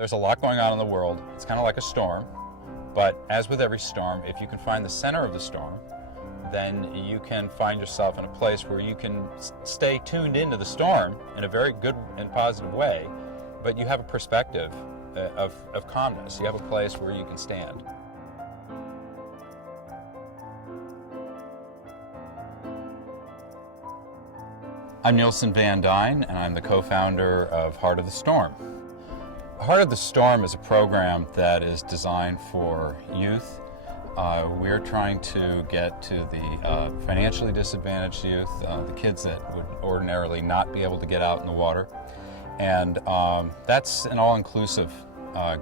There's a lot going on in the world. It's kind of like a storm, but as with every storm, if you can find the center of the storm, then you can find yourself in a place where you can stay tuned into the storm in a very good and positive way, but you have a perspective of calmness. You have a place where you can stand. I'm Nielsen van Duijn, and I'm the co-founder of Heart of the Storm. Heart of the Storm is a program that is designed for youth. We're trying to get to the financially disadvantaged youth, the kids that would ordinarily not be able to get out in the water. And that's an all-inclusive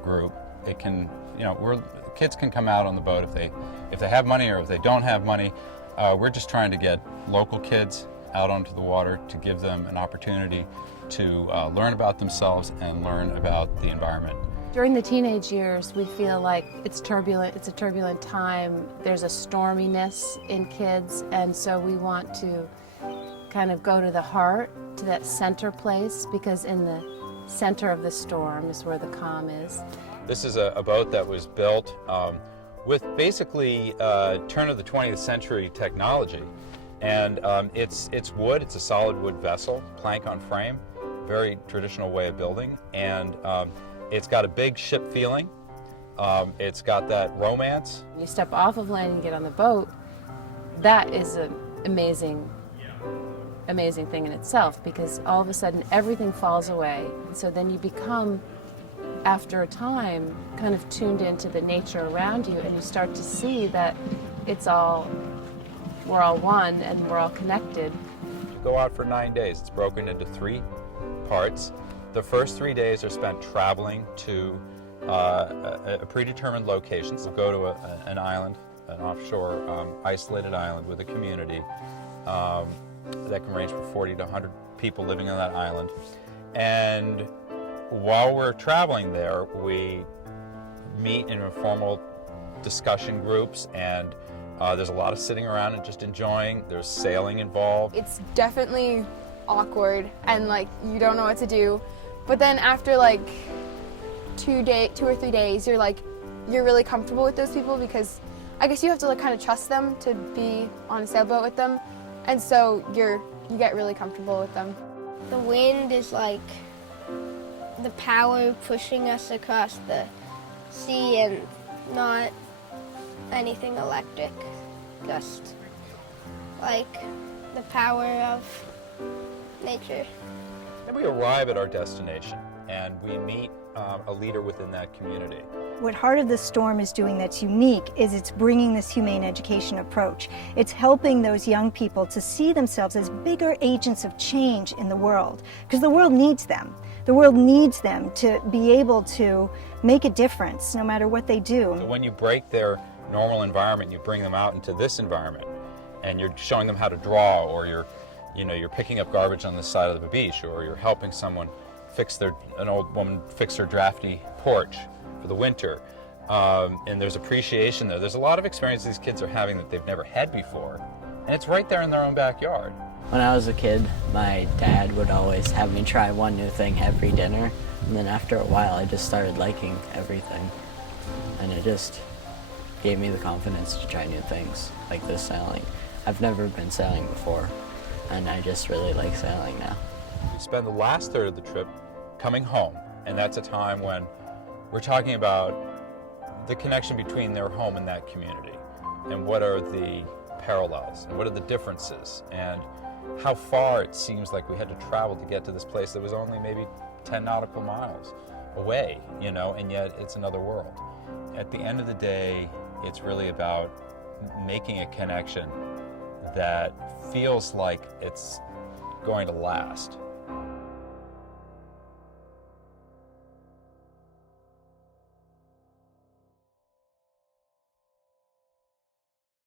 group. It can, kids can come out on the boat if they have money or if they don't have money. We're just trying to get local kids out onto the water to give them an opportunity to learn about themselves and learn about the environment. During the teenage years, we feel like it's turbulent, it's a turbulent time, there's a storminess in kids, and so we want to kind of go to the heart, to that center place, because in the center of the storm is where the calm is. This is a boat that was built with basically turn of the 20th century technology. And it's wood, it's a solid wood vessel, plank on frame, very traditional way of building. And it's got a big ship feeling. It's got that romance. When you step off of land and get on the boat, that is an amazing thing in itself, because all of a sudden everything falls away. And so then you become, after a time, kind of tuned into the nature around you, and you start to see that we're all one and we're all connected. You go out for 9 days. It's broken into 3 parts. The first 3 days are spent traveling to a predetermined location. So go to an island, an offshore isolated island with a community that can range from 40 to 100 people living on that island. And while we're traveling there, we meet in informal discussion groups, and there's a lot of sitting around and just enjoying. There's sailing involved. It's definitely awkward and you don't know what to do. But then after 2 or 3 days, you're really comfortable with those people, because I guess you have to kind of trust them to be on a sailboat with them. And so you get really comfortable with them. The wind is like the power pushing us across the sea, and not anything electric, just like the power of nature. Then we arrive at our destination and we meet a leader within that community. What Heart of the Storm is doing that's unique is it's bringing this humane education approach. It's helping those young people to see themselves as bigger agents of change in the world, because the world needs them. The world needs them to be able to make a difference no matter what they do. So when you break their normal environment, you bring them out into this environment, and you're showing them how to draw, or you're picking up garbage on the side of the beach, or you're helping someone an old woman fix her drafty porch for the winter. And there's appreciation there. There's a lot of experience these kids are having that they've never had before, and it's right there in their own backyard. When I was a kid, my dad would always have me try one new thing every dinner, and then after a while I just started liking everything, and it just gave me the confidence to try new things, like this sailing. I've never been sailing before, and I just really like sailing now. We spend the last third of the trip coming home, and that's a time when we're talking about the connection between their home and that community, and what are the parallels, and what are the differences, and how far it seems like we had to travel to get to this place that was only maybe 10 nautical miles away, and yet it's another world. At the end of the day, it's really about making a connection that feels like it's going to last.